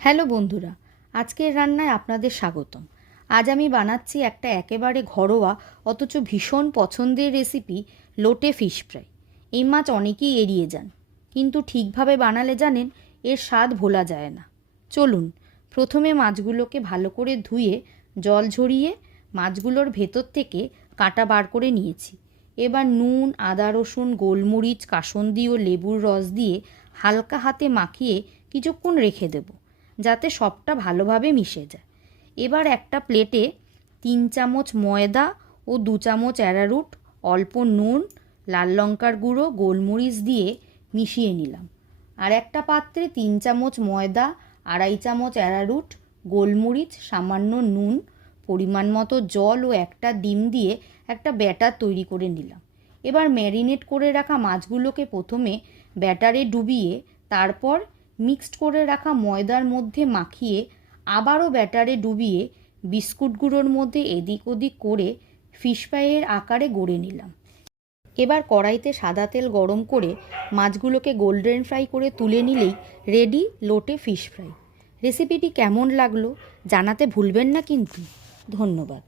Hello বন্ধুরা, আজকের রান্নায় আপনাদের স্বাগতম। আজ আমি বানাচ্ছি একটা একেবারে ঘরোয়া অথচ ভীষণ পছন্দের রেসিপি, লোটে ফিশ ফ্রাই। এই মাছ অনেকেই এড়িয়ে যান, কিন্তু ঠিকভাবে বানালে জানেন এর স্বাদ ভোলা যায় না। চলুন, প্রথমে মাছগুলোকে ভালো করে ধুয়ে জল ঝরিয়ে মাছগুলোর ভেতর থেকে কাঁটা বার করে নিয়েছি। এবার নুন, আদা, রসুন, গোলমরিচ, কাসুন্দি ও লেবুর রস দিয়ে হালকা হাতে মাখিয়ে কিছুক্ষণ রেখে দেবো, যাতে সবটা ভালোভাবে মিশে যায়। এবার একটা প্লেটে 3 চামচ ময়দা ও 2 চামচ অ্যারারুট, অল্প নুন, লাল লঙ্কার গুঁড়ো, গোলমরিচ দিয়ে মিশিয়ে নিলাম। আর একটা পাত্রে 3 চামচ ময়দা, 2.5 চামচ অ্যারারুট, গোলমরিচ, সামান্য নুন, পরিমাণ মতো জল ও একটা ডিম দিয়ে একটা ব্যাটার তৈরি করে নিলাম। এবার ম্যারিনেট করে রাখা মাছগুলোকে প্রথমে ব্যাটারে ডুবিয়ে তারপর মিক্সড করে রাখা ময়দার মধ্যে মাখিয়ে আবারও ব্যাটারে ডুবিয়ে বিস্কুট গুঁড়োর মধ্যে এদিক ওদিক করে ফিশ ফ্রাইয়ের আকারে গড়ে নিলাম। এবার কড়াইতে সাদা তেল গরম করে মাছগুলোকে গোল্ডেন ফ্রাই করে তুলে নিলেই রেডি লোটে ফিশ ফ্রাই। রেসিপিটি কেমন লাগলো জানাতে ভুলবেন না কিন্তু। ধন্যবাদ।